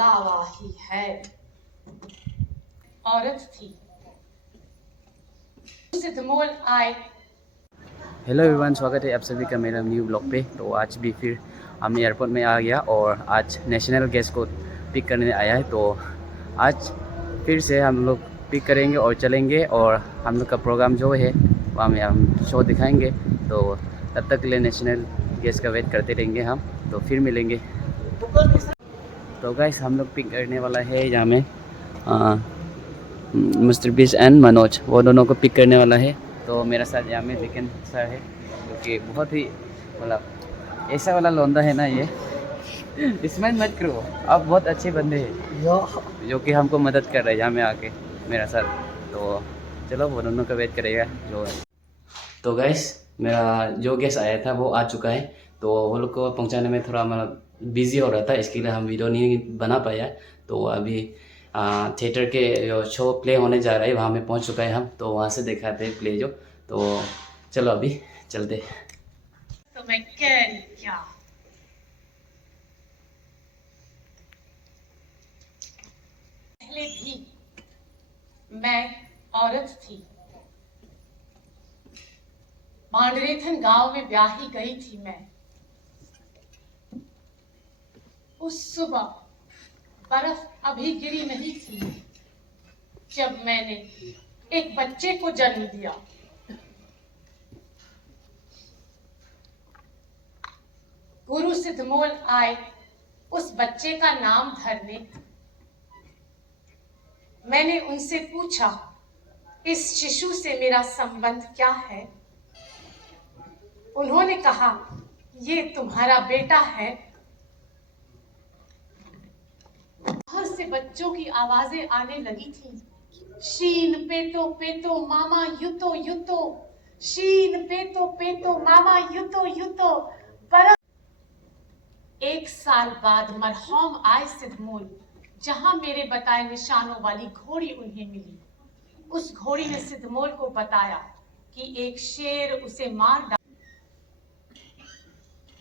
लावाही है, औरत थी। सिद्धमोल आए। हेलो एवरीवन, स्वागत है आप सभी का मेरा न्यू ब्लॉग पे। तो आज भी फिर हम एयरपोर्ट में आ गया और आज नेशनल गेस्ट को पिक करने आया है। तो आज फिर से हम लोग पिक करेंगे और चलेंगे और हम लोग का प्रोग्राम जो है वहाँ में हम शो दिखाएंगे। तो तब तक के लिए नेशनल गेस्ट का वेट करते रहेंगे हम। तो फिर मिलेंगे। तो गाइस हम लोग पिक करने वाला है यहाँ में मिस्टर बीस एंड मनोज, वो दोनों को पिक करने वाला है। तो मेरा साथ यहाँ में विकेन सर है, जो कि बहुत ही मतलब ऐसा वाला लौंडा है ना ये। इसमें मत करो, आप बहुत अच्छे बंदे हैं जो कि हमको मदद कर रहे हैं यहाँ में आके मेरा साथ। तो चलो वो दोनों का वेट करेगा जो है। तो गैस मेरा जो गेस्ट आया था वो आ चुका है। तो वो लोग को पहुँचाने में थोड़ा मतलब बिजी हो रहा था, इसके लिए हम वीडियो नहीं बना पाया। तो अभी थिएटर के जो शो प्ले होने जा रहा है वहाँ में पहुँच चुका है हम। तो वहाँ से दिखाते हैं प्ले जो। तो चलो अभी चलते। तो मैं क्या पहले भी मैं औरत थी। मांडरेथन गांव में ब्याही गई थी मैं। उस सुबह बर्फ अभी गिरी नहीं थी जब मैंने एक बच्चे को जन्म दिया। गुरु सिद्धमोल आए उस बच्चे का नाम धरने। मैंने उनसे पूछा, इस शिशु से मेरा संबंध क्या है? उन्होंने कहा, ये तुम्हारा बेटा है। बाहर से बच्चों की आवाजें आने लगी थी। शीन पेतो मामा युतो युतो, शीन पेतो मामा युतो युतो। पर 1 साल बाद मरहूम आए सिद्धमोल, जहां मेरे बताए निशानों वाली घोड़ी उन्हें मिली। उस घोड़ी ने सिद्धमोल को बताया कि एक शेर उसे मार डाला।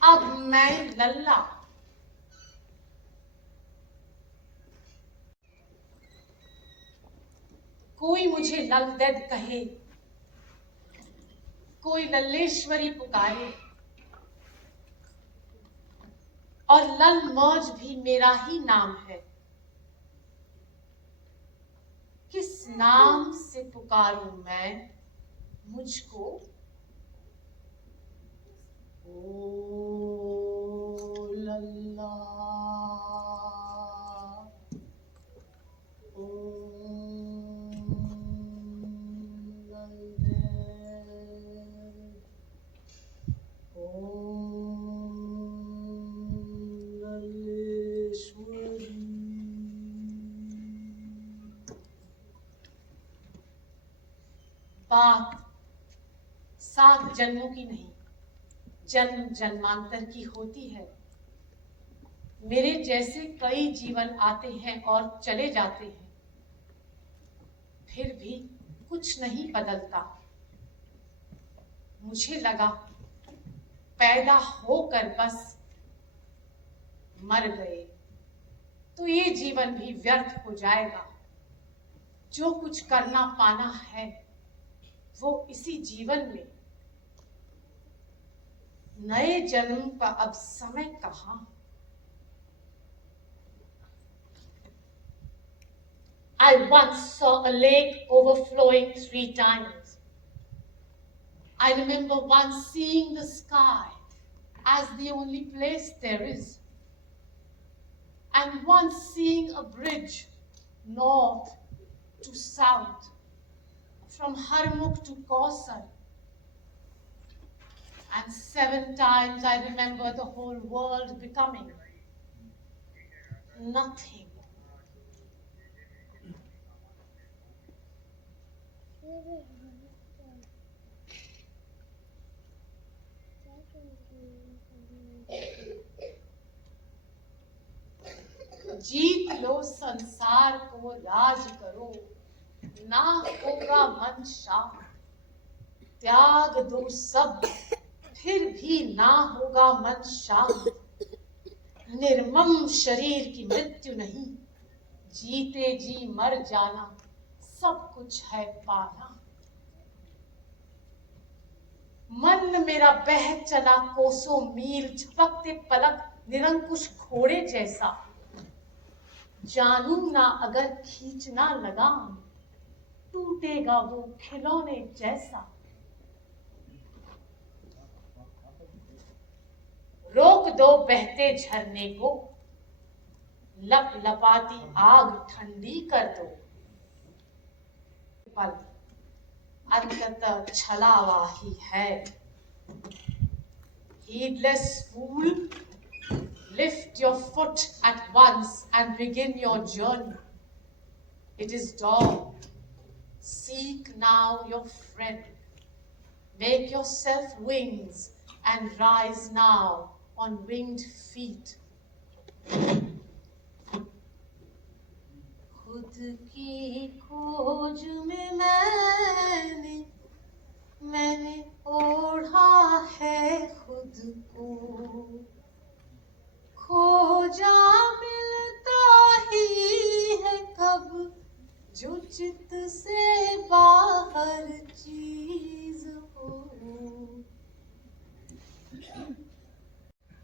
अब मैं लल्ला। कोई मुझे ललदद कहे, कोई लल्लेश्वरी पुकारे, और लल मौज भी मेरा ही नाम है। किस नाम से पुकारूं मैं मुझको? ओ लल्ला, ओ लल्ले, ओ लल्लेश्वरी। बात 7 जन्मों की नहीं, जन्म जन्मांतर की होती है। मेरे जैसे कई जीवन आते हैं और चले जाते हैं, फिर भी कुछ नहीं बदलता। मुझे लगा पैदा होकर बस मर गए तो ये जीवन भी व्यर्थ हो जाएगा। जो कुछ करना पाना है वो इसी जीवन में। नए जन्म का अब समय कहाँ? I once saw a lake overflowing 3 times. I remember once seeing the sky as the only place there is, and once seeing a bridge north to south, from Harmukh to Kausar. And 7 times I remember the whole world becoming nothing. जीत लो संसार को, राज करो, ना होगा मन शांत। त्याग दो सब, फिर भी ना होगा मन शांत। निर्मम शरीर की मृत्यु नहीं, जीते जी मर जाना सब कुछ है पाना। मन मेरा बह चला कोसों मील, झपकते पलक निरंकुश घोड़े जैसा। जानू ना अगर खींचना लगाम, टूटेगा वो खिलौने जैसा। रोक दो बहते झरने को, लप लपाती आग ठंडी कर दो। पल अंततः छलावा ही है। Heedless fool, lift your foot at once and begin your journey. It is dawn. Seek now your friend. Make yourself wings and rise now on winged feet. खुद की खोज में मैंने ओढ़ा है खुद को। खोजा मिलता ही है कब, जो चित से बाहर चीज हो।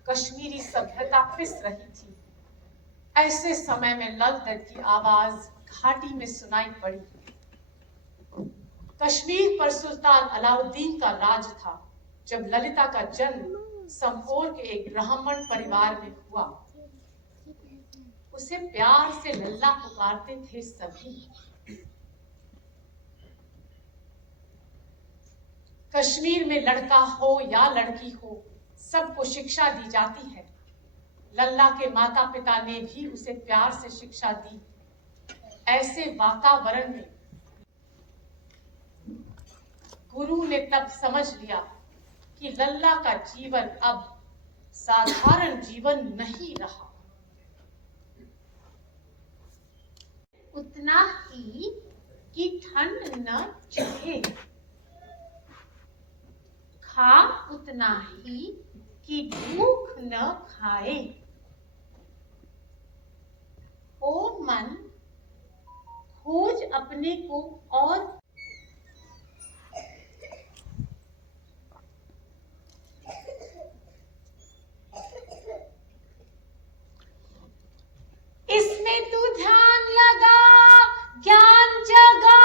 कश्मीरी सभ्यता पिस रही थी। ऐसे समय में लल दद की आवाज घाटी में सुनाई पड़ी। कश्मीर पर सुल्तान अलाउद्दीन का राज था। जब ललिता का जन्म संभोर के एक ब्राह्मण परिवार में हुआ, उसे प्यार से लल्ला पुकारते थे सभी। कश्मीर में लड़का हो या लड़की हो, सबको शिक्षा दी जाती है। लल्ला के माता पिता ने भी उसे प्यार से शिक्षा दी। ऐसे वातावरण में गुरु ने तब समझ लिया कि लल्ला का जीवन अब साधारण जीवन नहीं रहा। उतना ही कि ठंड न चढ़े, खा उतना ही कि भूख न खाए। ओ मन, खोज अपने को और इसमें तू ध्यान लगा, ज्ञान जगा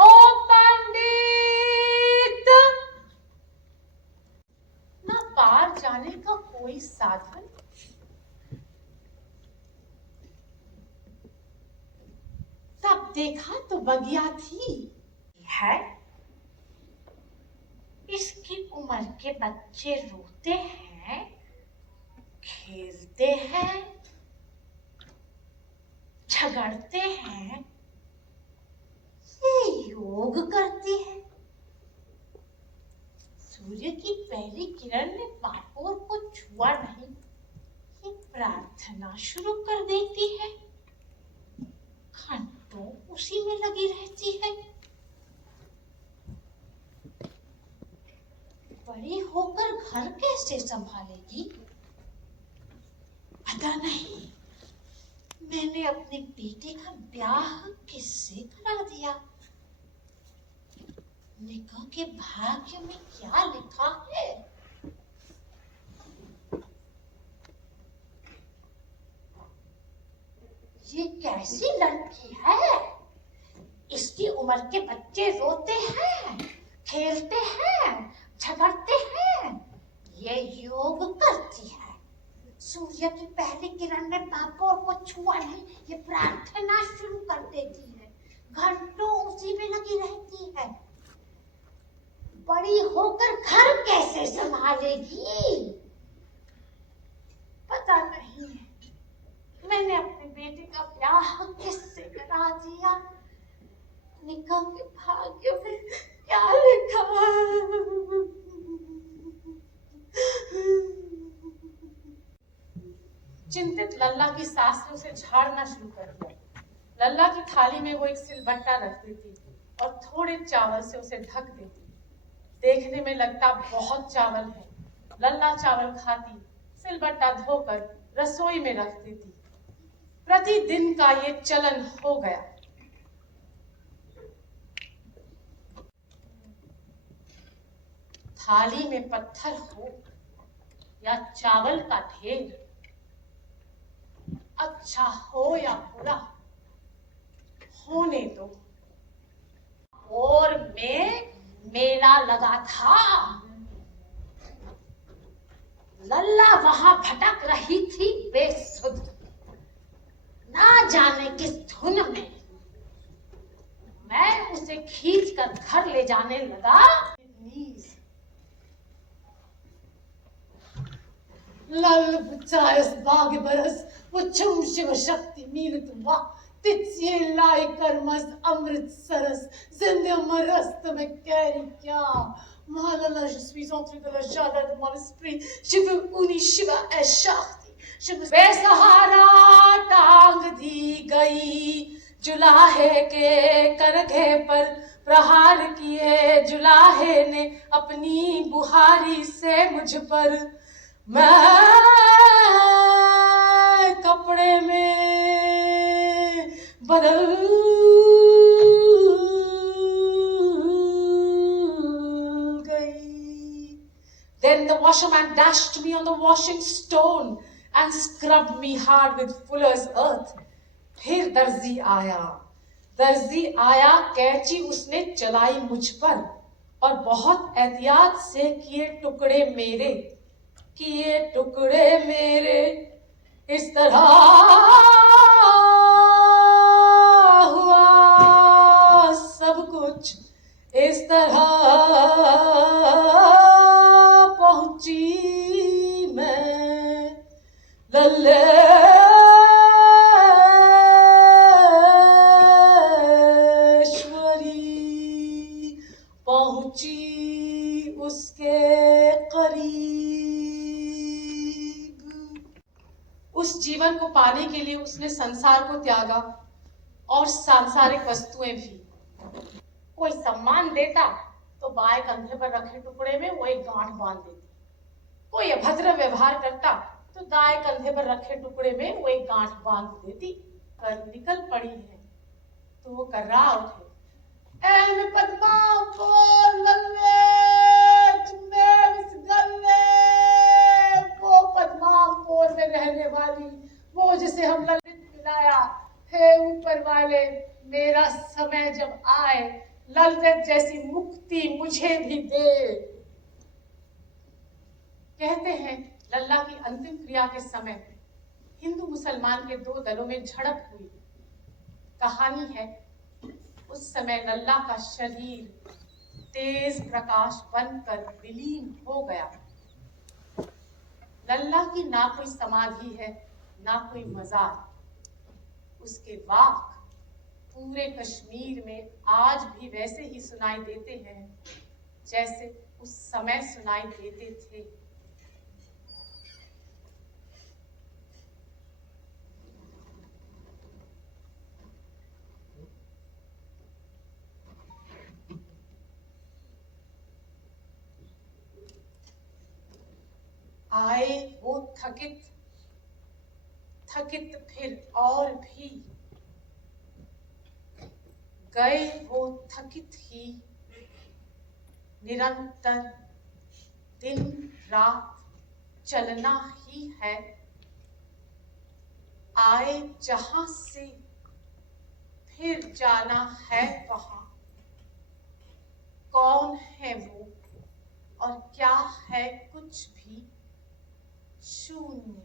ओ पंडित। न पार जाने का कोई साधन, तब देखा तो बगिया थी है। इसकी उम्र के बच्चे रोते हैं, खेलते हैं, झगड़ते हैं, ये योग करती है। सूर्य की पहली किरण ने पापोर को छुआ नहीं, ये प्रार्थना शुरू कर देती है। घंटों उसी में लगी रहती है। बड़ी होकर घर कैसे संभालेगी पता नहीं। मैंने अपने बेटे का ब्याह किससे करा दिया? निका के भाग्य में क्या लिखा है? ये कैसी लड़की है? इसकी उम्र के बच्चे रोते हैं, खेलते हैं, झगड़ते हैं, ये योग करती है। सूर्य की पहली किरण ने पापों को छुआ नहीं, ये प्रार्थना शुरू कर देती है। घंटों उसी में लगी रहती है। बड़ी होकर घर कैसे संभालेगी पता नहीं। मैंने अपने बेटे का ब्याह किससे करा दिया? निका के भाग्य में क्या लिखा? चिंतित लल्ला की सास ने उसे झाड़ना शुरू कर दिया। लल्ला की थाली में वो एक सिलबट्टा रख देती और थोड़े चावल से उसे ढक देती। देखने में लगता बहुत चावल है। लल्ला चावल खाती, सिलबट्टा धोकर रसोई में रख देती। प्रतिदिन का ये चलन हो गया। थाली में पत्थर हो या चावल का ढेर, अच्छा हो या बुरा, होने दो। और में मेला लगा था। लल्ला वहां भटक रही थी बेसुध, ना जाने किस धुन में। मैं उसे खींच कर घर ले जाने लगा। लल बुचायस बाग बरस वो चुम शिव शक्ति मीनत वा तित्ये लाई कर्मस अमृत सरस जिंदे मरस्त में कैरी क्या महालला je suis entrée dans le jardin de mon esprit je veux uni Shiva ए शक्ति शिव बेसहारा टांग दी गई जुलाहे के करघे पर प्रहार किए जुलाहे ने अपनी बुहारी से मुझ पर मैं कपड़े में बदल गई। Then the washerman dashed me on the washing stone and scrubbed me hard with fuller's earth. फिर दर्जी आया, कैंची उसने चलाई मुझ पर और बहुत एहतियात से किए टुकड़े मेरे इस तरह हुआ सब कुछ, इस तरह पहुंची मैं लल्लेश्वरी, पहुंची उसके करीब। उस जीवन को पाने के लिए उसने संसार को त्यागा और सांसारिक वस्तुएं भी। कोई सम्मान देता तो बाएं कंधे पर रखे टुकड़े में वो एक गांठ बांध देती। कोई अभद्र व्यवहार करता तो दाएं कंधे पर रखे टुकड़े में वो एक गांठ बांध देती। कर निकल पड़ी है तो वो कर्रा उठे, ऐ पद्मा बोल लल्ले तुम्हें इस गल्ले, वो पद्मापुर में रहने वाली, वो जिसे हम ललित मिलाया। हे ऊपर वाले, मेरा समय जब आए ललित जैसी मुक्ति मुझे भी दे। कहते हैं लल्ला की अंतिम क्रिया के समय हिंदू मुसलमान के दो दलों में झड़प हुई। कहानी है उस समय लल्ला का शरीर तेज प्रकाश बनकर विलीन हो गया। लल्ला की ना कोई समाधि है ना कोई मजार। उसके वाक पूरे कश्मीर में आज भी वैसे ही सुनाई देते हैं जैसे उस समय सुनाई देते थे। आए वो थकित फिर और भी, गए वो थकित ही, निरंतर दिन रात चलना ही है। आए जहां से फिर जाना है वहां। कौन है वो और क्या है कुछ भी, शून्य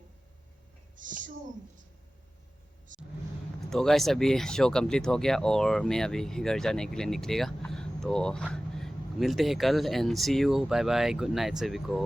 शून्य। तो गाइस अभी शो कंप्लीट हो गया और मैं अभी घर जाने के लिए निकलेगा। तो मिलते हैं कल and see you, bye bye, good night सभी को।